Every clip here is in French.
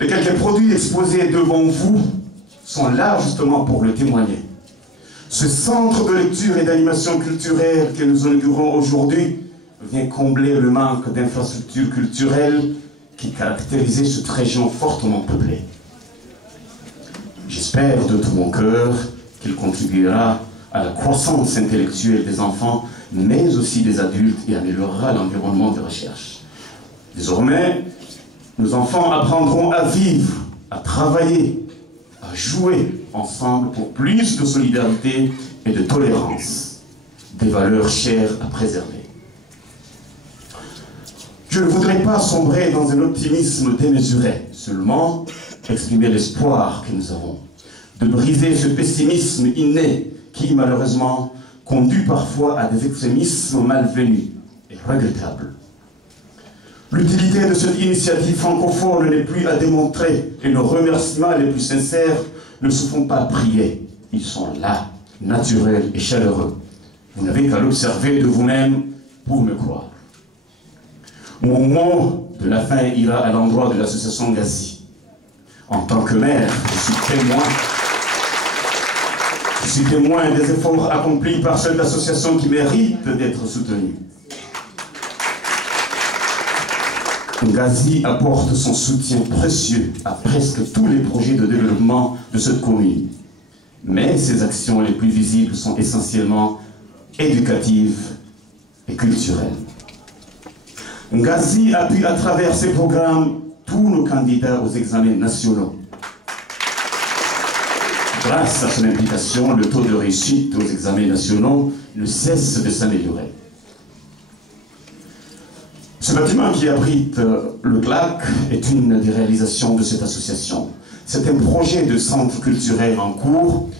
Les quelques produits exposés devant vous sont là justement pour le témoigner. Ce centre de lecture et d'animation culturelle que nous inaugurons aujourd'hui vient combler le manque d'infrastructures culturelles qui caractérisait cette région fortement peuplée. J'espère de tout mon cœur qu'il contribuera à la croissance intellectuelle des enfants, mais aussi des adultes, et améliorera l'environnement de recherche. Désormais, nos enfants apprendront à vivre, à travailler, à jouer ensemble pour plus de solidarité et de tolérance, des valeurs chères à préserver. Je ne voudrais pas sombrer dans un optimisme démesuré, seulement exprimer l'espoir que nous avons, de briser ce pessimisme inné qui, malheureusement, conduit parfois à des extrémismes malvenus et regrettables. L'utilité de cette initiative francophone n'est plus à démontrer et nos remerciements les plus sincères ne se font pas prier. Ils sont là, naturels et chaleureux. Vous n'avez qu'à l'observer de vous-même pour me croire. Mon mot de la fin ira à l'endroit de l'association Ngazi. En tant que maire, je suis témoin des efforts accomplis par cette association qui mérite d'être soutenue. Ngazi apporte son soutien précieux à presque tous les projets de développement de cette commune. Mais ses actions les plus visibles sont essentiellement éducatives et culturelles. Ngazi appuie à travers ses programmes tous nos candidats aux examens nationaux. Grâce à son implication, le taux de réussite aux examens nationaux ne cesse de s'améliorer. Ce bâtiment qui abrite le CLAC est une des réalisations de cette association. C'est un projet de centre culturel en cours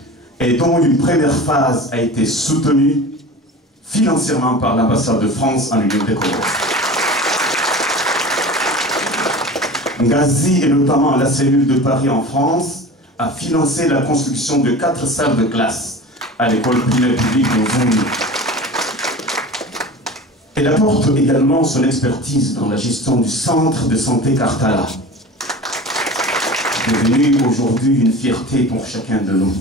et dont une première phase a été soutenue financièrement par l'ambassade de France en Union des Comores. Ngazi et notamment la cellule de Paris en France a financé la construction de 4 salles de classe à l'école primaire publique de Vouni. Elle apporte également son expertise dans la gestion du centre de santé Kartala, devenu aujourd'hui une fierté pour chacun de nous.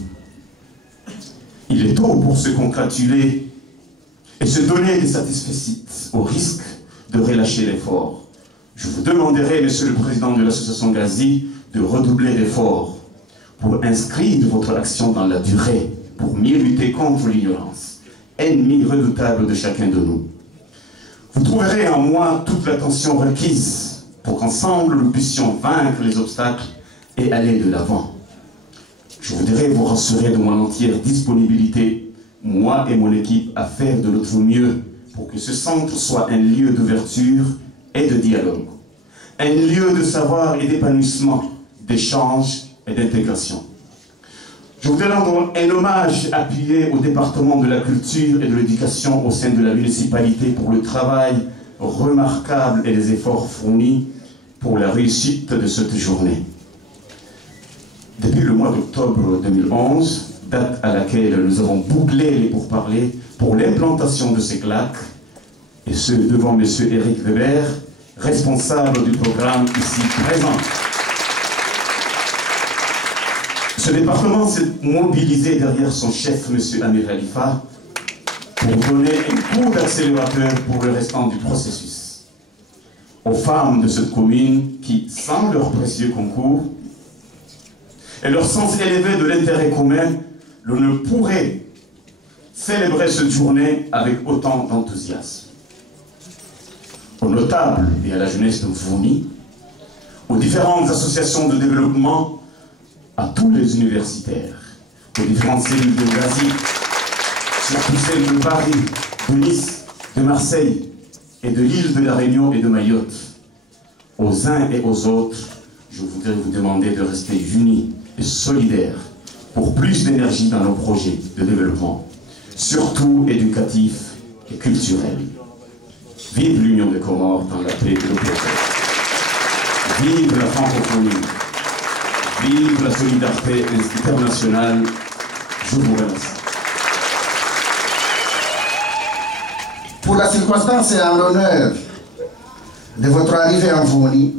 Il est tôt pour se congratuler et se donner des satisfecit au risque de relâcher l'effort. Je vous demanderai, Monsieur le Président de l'association Ngazi, de redoubler d'efforts pour inscrire votre action dans la durée, pour mieux lutter contre l'ignorance, ennemi redoutable de chacun de nous. Vous trouverez en moi toute l'attention requise pour qu'ensemble nous puissions vaincre les obstacles et aller de l'avant. Je voudrais vous rassurer de mon entière disponibilité, moi et mon équipe, à faire de notre mieux pour que ce centre soit un lieu d'ouverture et de dialogue, un lieu de savoir et d'épanouissement, d'échange et d'intégration. Je voudrais rendre un hommage appuyé au département de la culture et de l'éducation au sein de la municipalité pour le travail remarquable et les efforts fournis pour la réussite de cette journée. Depuis le mois d'octobre 2011, date à laquelle nous avons bouclé les pourparlers pour l'implantation de ces claques, et ce devant M. Éric Weber, responsable du programme ici présent. Ce département s'est mobilisé derrière son chef, M. Amir Khalifa, pour donner un coup d'accélérateur pour le restant du processus. Aux femmes de cette commune qui, sans leur précieux concours et leur sens élevé de l'intérêt commun, l'on ne pourrait célébrer cette journée avec autant d'enthousiasme. Aux notables et à la jeunesse de Vouni, aux différentes associations de développement, à tous les universitaires, aux différentes cellules de Ngazi, surtout celles de Paris, de Nice, de Marseille et de l'île de la Réunion et de Mayotte. Aux uns et aux autres, je voudrais vous demander de rester unis et solidaires pour plus d'énergie dans nos projets de développement, surtout éducatifs et culturels. Vive l'Union des Comores dans la paix et le progrès. Vive la francophonie. Vive la solidarité internationale. Je vous remercie. Pour la circonstance et en l'honneur de votre arrivée en Vouni,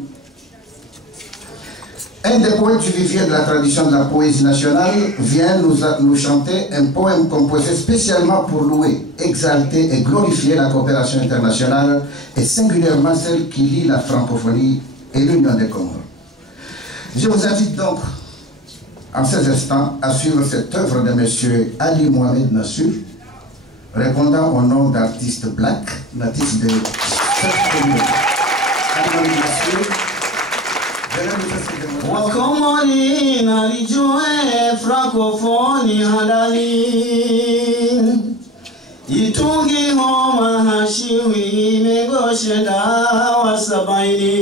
Un des poètes du vivier de la tradition de la poésie nationale vient nous chanter un poème composé spécialement pour louer, exalter et glorifier la coopération internationale et singulièrement celle qui lie la francophonie et l'Union des Comores. Je vous invite donc en ces instants à suivre cette œuvre de M. Ali Mohamed Nassur, répondant au nom d'artiste black, natif de cette commune. Ali Mohamed Nassur, Wakomori nalijue francophonie halali Itungi homa hashiwi megosheda wasabaini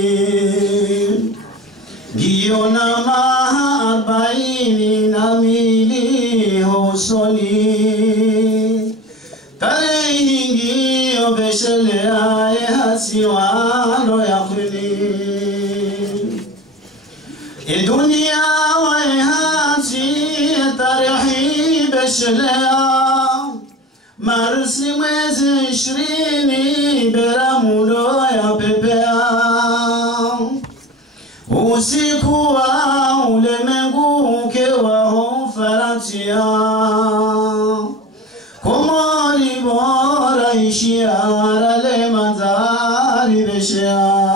Giona maha arbaini na mili hosoni Kale hingi obeshele ae hasiwano ya kwili الدنيا ويهاتي ترحيب الشلاء مرسي وزشريني برامولو يا بيبيا وسيكوا ولمنقوك وهم فراتيا كمالي بورا يشيار لمنزاري بشيا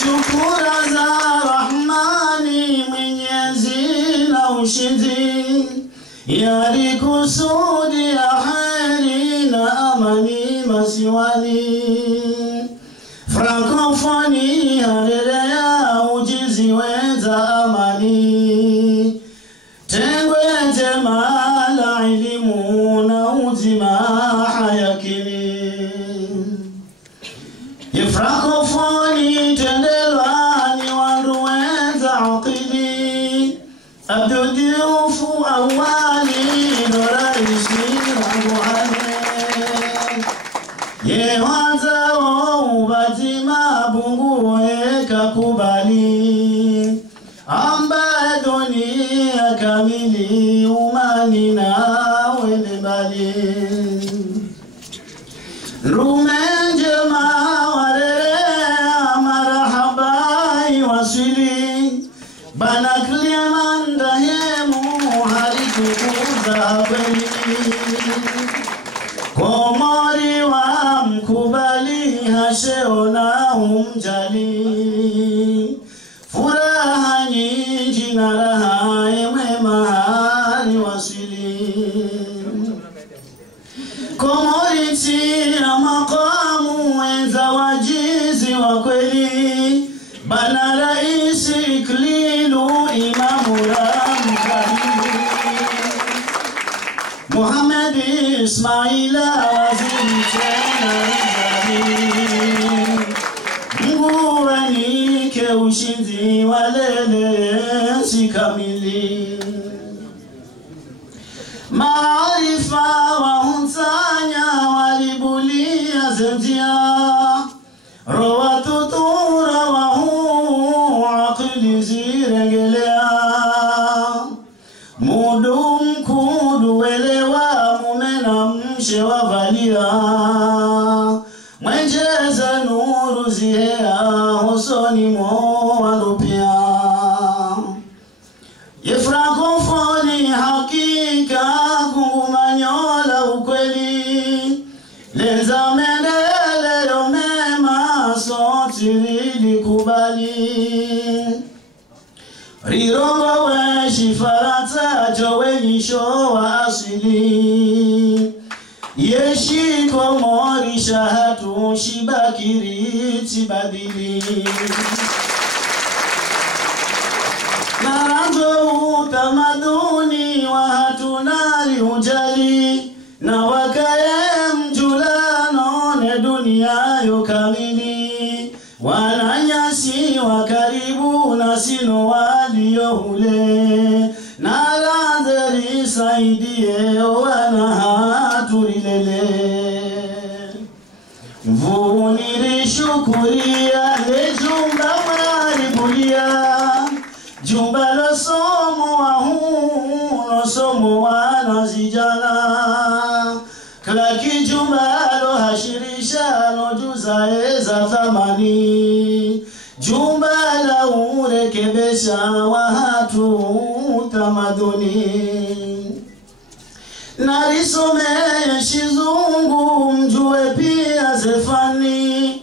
Shukura za Rahmani Mwenyezi na ushindi Yali kusudi ya heri na amani masiwani Francophonie halelea ujizi weza amani Tengwe jemala ilimu na uzima hayakini Francophonie tendelani waruweza akili Abdudiofu awali noraisi rabuhane Yewanza ubatima bungue kakubali Amba dunia kamili umani na wende mbali Rumenje Bana kliamanda hemu halikukuza kweli Komori wa mkubali hasheona umjali Furaha nyingi na raha emwe mahali wasili Komori tina makamu wenza wajizi wa kweli Bana raisi iklilu imamu ramkali Muhammad Ismaila waziri tena rizali Mguwe nike ushinzi walele si kamili Maarifa wahunsanya walibulia zendia Rowa tutura wahu akili zirengelea Mudu mkudu welewa mumena mshe wavalia Mwenjeza nuru zihea hosoni mo warupia Ye Francophonie hakika kungumanyola ukweli Lenza mendele yomema sotirili kubali Rirongo we shifarata jowe nisho wa asili Yeshi Komori shahatu shibakiri tibadili Narango utamaduni wa hatunari ujali Na wakaye mjulano ne dunia yokamili Wananyasi wakaribu na sino waliohule Na landeri saidie wana haturilele Mvuniri shukuria lejumba maribulia Jumba lo somo wa huu lo somo wa nazijana Klaki jumba lo hashirisha lo juza eza thamani Jumba la kurekebisha watu utamaduni. Nalisomea Shizungu mjue pia Zefani,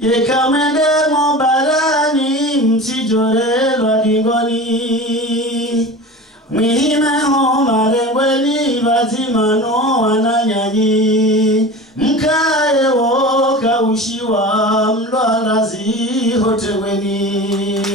yekamendemo barani msijorelwa dingoni. Mwihimeho marengweni vatimano wananyanyi, mkae woka ushiwa mlwalazi hotegweni.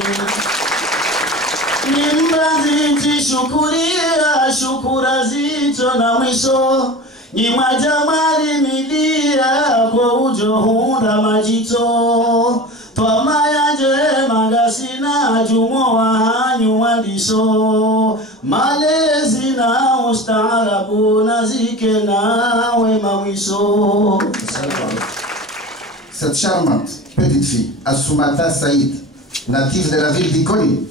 Nimbazi tishukuria shukura zito na mwisho, nyimajamali midia kwa ujohunda majito. Twamayaje magasina jumo wahanyu wandisho, malezi na ustaarabu nazike na wema mwisho. Cette charmante petite fille, Assoumata Saïd, native de la ville d'Ikoni.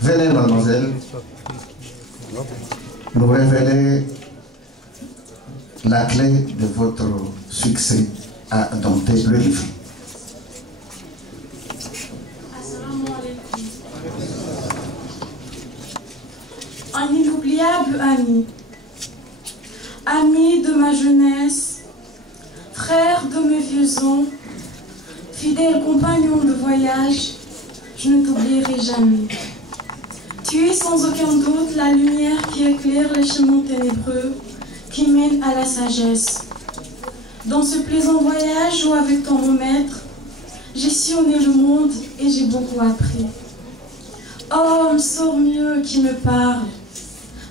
Venez, mademoiselle, nous révéler la clé de votre succès à dompter le livre. Un inoubliable ami, ami de ma jeunesse, frère de mes vieux ans, fidèle compagnon de voyage, je ne t'oublierai jamais. Tu es sans aucun doute la lumière qui éclaire les chemins ténébreux qui mènent à la sagesse. Dans ce plaisant voyage où avec ton maître, j'ai sillonné le monde et j'ai beaucoup appris. Homme sourd-muet qui me parle,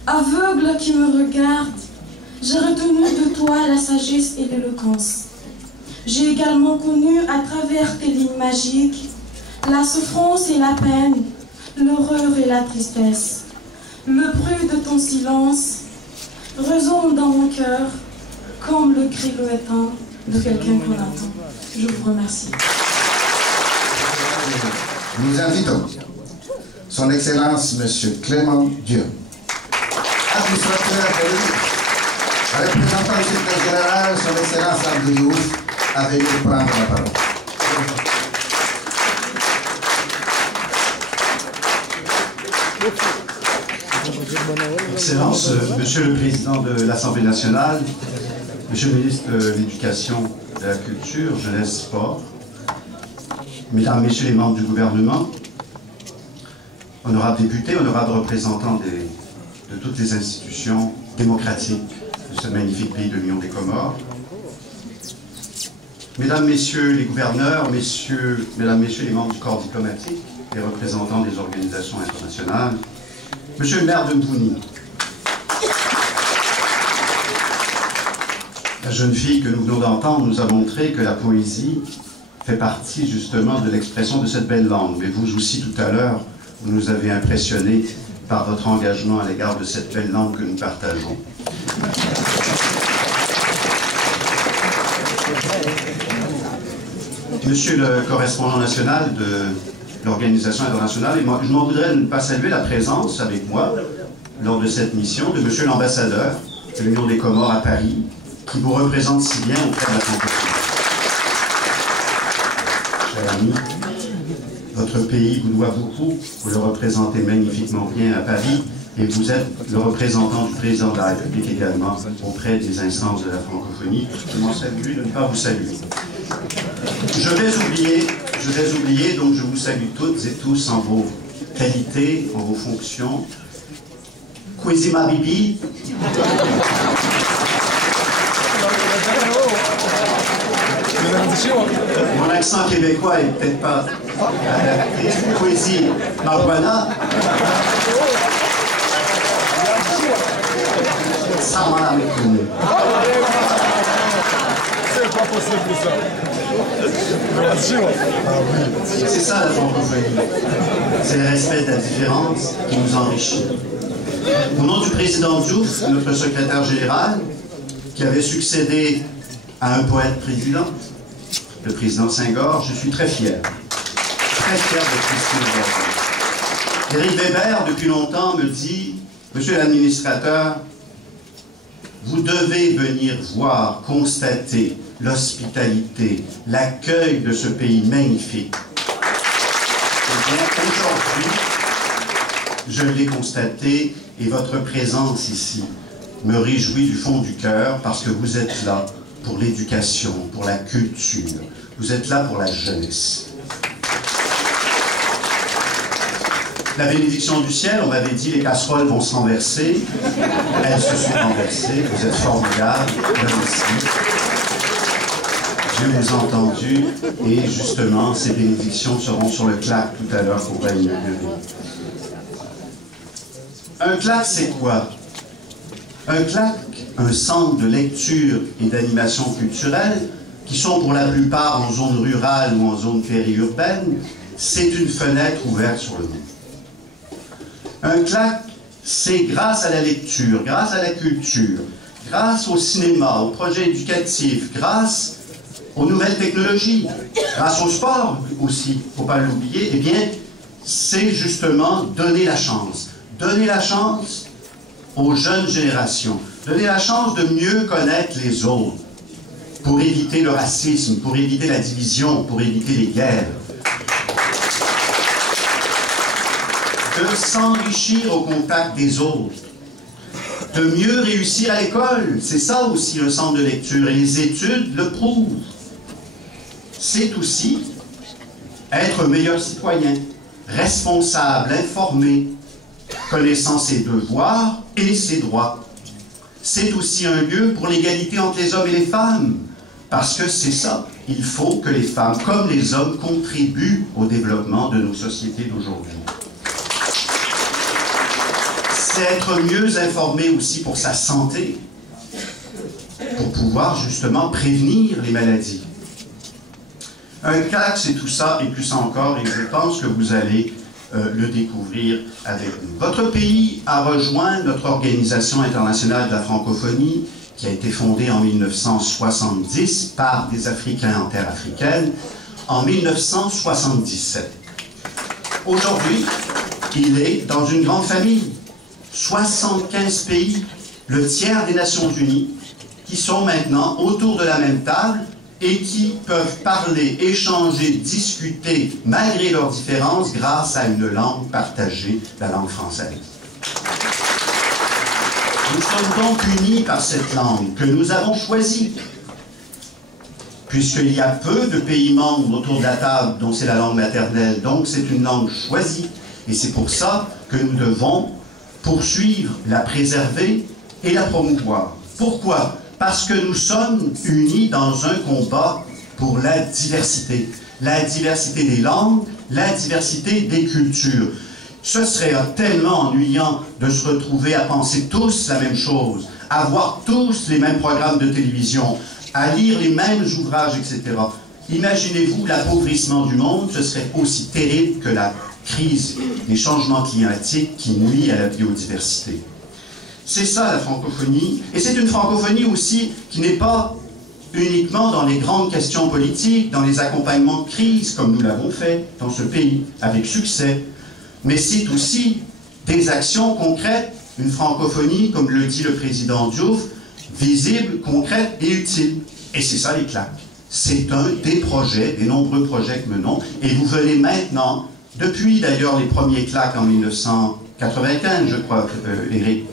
aveugle qui me regarde, j'ai retenu de toi la sagesse et l'éloquence. J'ai également connu à travers tes lignes magiques la souffrance et la peine, l'horreur et la tristesse. Le bruit de ton silence résonne dans mon cœur comme le cri lointain de quelqu'un qu'on attend. Je vous remercie. Nous invitons Son Excellence M. Clément Dieu, administrateur de l'île, représentant du secrétaire général, Son Excellence Abdou Diouf, a venu prendre la parole. Excellence, Monsieur le Président de l'Assemblée nationale, Monsieur le Ministre de l'Éducation, de la Culture, Jeunesse, Sport, Mesdames, Messieurs les membres du gouvernement, honorables députés, honorables représentants de toutes les institutions démocratiques de ce magnifique pays de l'Union des Comores, Mesdames, Messieurs les gouverneurs, Mesdames, Messieurs les membres du corps diplomatique, les représentants des organisations internationales, Monsieur le maire de Mbouni, la jeune fille que nous venons d'entendre nous a montré que la poésie fait partie justement de l'expression de cette belle langue. Mais vous aussi tout à l'heure, vous nous avez impressionnés par votre engagement à l'égard de cette belle langue que nous partageons. Monsieur le correspondant national de l'organisation internationale, et moi, je m'en voudrais ne pas saluer la présence avec moi, lors de cette mission, de monsieur l'ambassadeur de l'Union des Comores à Paris, qui vous représente si bien auprès de la francophonie. Cher ami, votre pays vous doit beaucoup, vous le représentez magnifiquement bien à Paris, et vous êtes le représentant du président de la République également auprès des instances de la francophonie. Je m'en salue de ne pas vous saluer. Je vais oublier, donc je vous salue toutes et tous en vos qualités, en vos fonctions. Kwezima Bibi. Mon accent québécois est peut-être pas adapté. Kwezi Marwana. Ça m'en a méconnu. C'est pas possible ça. C'est ça la francophonie. C'est le respect de la différence qui nous enrichit. Au nom du président Diouf, notre secrétaire général, qui avait succédé à un poète président, le président Senghor, je suis très fier d'être ici aujourd'hui. Éric Weber, depuis longtemps, me dit, monsieur l'administrateur, vous devez venir voir, constater l'hospitalité, l'accueil de ce pays magnifique. Et bien, aujourd'hui, je l'ai constaté, et votre présence ici me réjouit du fond du cœur, parce que vous êtes là pour l'éducation, pour la culture, vous êtes là pour la jeunesse. La bénédiction du ciel, on m'avait dit les casseroles vont se renverser. Elles se sont renversées. Vous êtes formidables. Merci. Dieu vous a entendu. Et justement, ces bénédictions seront sur le claque tout à l'heure pour inaugurer. Un claque, c'est quoi? Un claque, un centre de lecture et d'animation culturelle, qui sont pour la plupart en zone rurale ou en zone périurbaine, c'est une fenêtre ouverte sur le monde. Un claque, c'est grâce à la lecture, grâce à la culture, grâce au cinéma, aux projets éducatifs, grâce aux nouvelles technologies, grâce au sport aussi, il ne faut pas l'oublier, eh bien, c'est justement donner la chance aux jeunes générations, donner la chance de mieux connaître les autres, pour éviter le racisme, pour éviter la division, pour éviter les guerres. De s'enrichir au contact des autres, de mieux réussir à l'école. C'est ça aussi le centre de lecture, et les études le prouvent. C'est aussi être un meilleur citoyen, responsable, informé, connaissant ses devoirs et ses droits. C'est aussi un lieu pour l'égalité entre les hommes et les femmes, parce que c'est ça. Il faut que les femmes, comme les hommes, contribuent au développement de nos sociétés d'aujourd'hui. C'est être mieux informé aussi pour sa santé, pour pouvoir justement prévenir les maladies. Un CAC, c'est tout ça et plus encore, et je pense que vous allez le découvrir avec nous. Votre pays a rejoint notre Organisation internationale de la francophonie, qui a été fondée en 1970 par des Africains en terre africaine, en 1977. Aujourd'hui, il est dans une grande famille. 75 pays, le tiers des Nations Unies, qui sont maintenant autour de la même table et qui peuvent parler, échanger, discuter, malgré leurs différences, grâce à une langue partagée, la langue française. Nous sommes donc unis par cette langue que nous avons choisie, puisqu'il y a peu de pays membres autour de la table dont c'est la langue maternelle, donc c'est une langue choisie, et c'est pour ça que nous devons poursuivre, la préserver et la promouvoir. Pourquoi? Parce que nous sommes unis dans un combat pour la diversité des langues, la diversité des cultures. Ce serait tellement ennuyant de se retrouver à penser tous la même chose, à voir tous les mêmes programmes de télévision, à lire les mêmes ouvrages, etc. Imaginez-vous l'appauvrissement du monde, ce serait aussi terrible que la crise des changements climatiques qui nuit à la biodiversité. C'est ça la francophonie, et c'est une francophonie aussi qui n'est pas uniquement dans les grandes questions politiques, dans les accompagnements de crise, comme nous l'avons fait dans ce pays, avec succès, mais c'est aussi des actions concrètes, une francophonie, comme le dit le président Diouf, visible, concrète et utile. Et c'est ça les claques. C'est un des projets, des nombreux projets que menons, et vous venez maintenant, depuis d'ailleurs les premiers claques en 1995, je crois, Éric,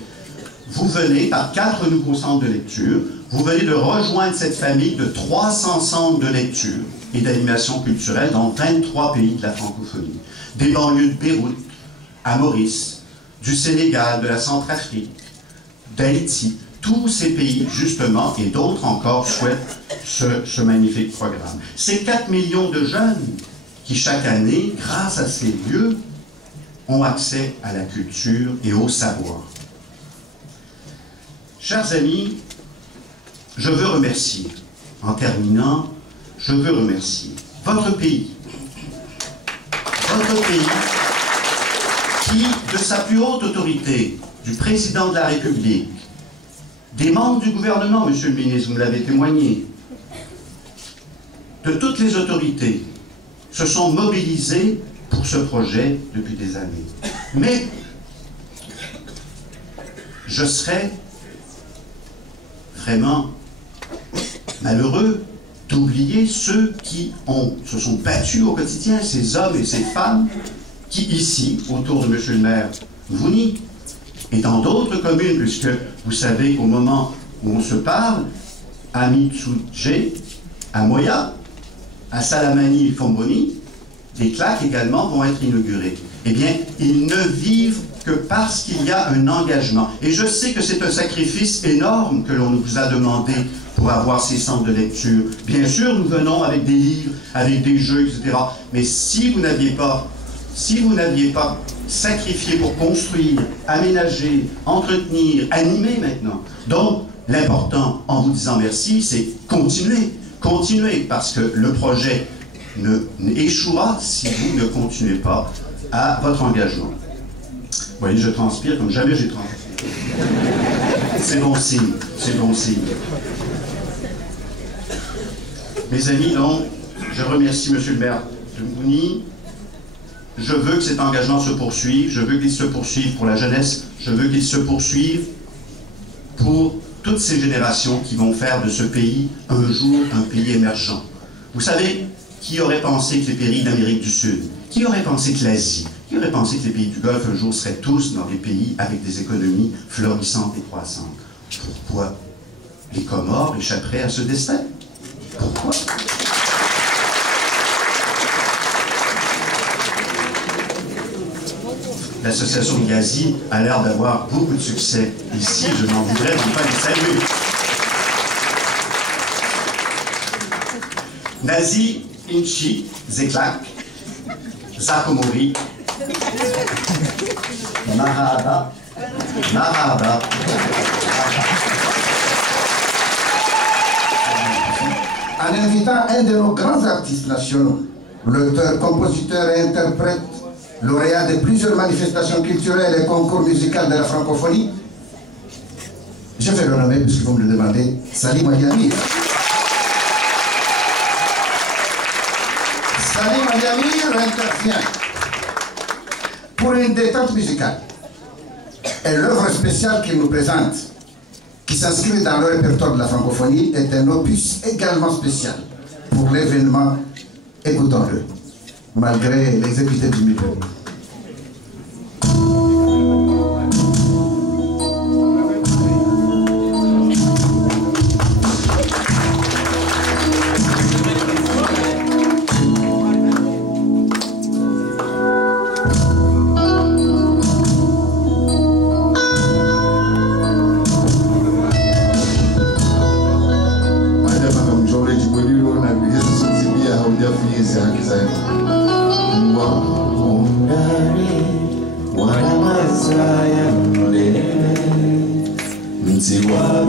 vous venez par 4 nouveaux centres de lecture, vous venez de rejoindre cette famille de 300 centres de lecture et d'animation culturelle dans 23 pays de la francophonie. Des banlieues de Beyrouth, à Maurice, du Sénégal, de la Centrafrique, d'Haïti, tous ces pays, justement, et d'autres encore, souhaitent ce magnifique programme. C'est 4 millions de jeunes qui, chaque année, grâce à ces lieux, ont accès à la culture et au savoir. Chers amis, je veux remercier, en terminant, je veux remercier votre pays qui, de sa plus haute autorité, du président de la République, des membres du gouvernement, monsieur le ministre, vous me l'avez témoigné, de toutes les autorités, se sont mobilisés pour ce projet depuis des années. Mais je serais vraiment malheureux d'oublier ceux qui se sont battus au quotidien, ces hommes et ces femmes qui, ici, autour de M. le maire Vouni, et dans d'autres communes, puisque vous savez qu'au moment où on se parle, à Mitsuje, à Moya, à Salamani, Fomboni, des claques également vont être inaugurées. Eh bien, ils ne vivent que parce qu'il y a un engagement. Et je sais que c'est un sacrifice énorme que l'on nous a demandé pour avoir ces centres de lecture. Bien sûr, nous venons avec des livres, avec des jeux, etc. Mais si vous n'aviez pas sacrifié pour construire, aménager, entretenir, animer maintenant, donc l'important en vous disant merci, c'est continuer, parce que le projet échouera si vous ne continuez pas à votre engagement. Vous voyez, je transpire comme jamais j'ai transpiré. C'est bon signe, c'est bon signe. Mes amis, donc, je remercie M. le maire de Vouni. Je veux que cet engagement se poursuive, je veux qu'il se poursuive pour la jeunesse, je veux qu'il se poursuive pour toutes ces générations qui vont faire de ce pays un jour un pays émergent. Vous savez, qui aurait pensé que les pays d'Amérique du Sud, qui aurait pensé que l'Asie, qui aurait pensé que les pays du Golfe un jour seraient tous dans des pays avec des économies florissantes et croissantes? Pourquoi les Comores échapperaient à ce destin? Pourquoi? L'association Gazi a l'air d'avoir beaucoup de succès ici, je n'en voudrais même pas les saluer. Nazi, Inchi, Zeklak, Zakomori, Narada, En invitant un de nos grands artistes nationaux, l'auteur, compositeur et interprète, lauréat de plusieurs manifestations culturelles et concours musicaux de la francophonie, je vais le nommer puisque vous me le demandez, Salim Adiamir. Salim Adiamir intervient pour une détente musicale. Et l'œuvre spéciale qu'il nous présente, qui s'inscrit dans le répertoire de la francophonie, est un opus également spécial pour l'événement. Écoutons-le, malgré l'exécuté du micro. Mziwa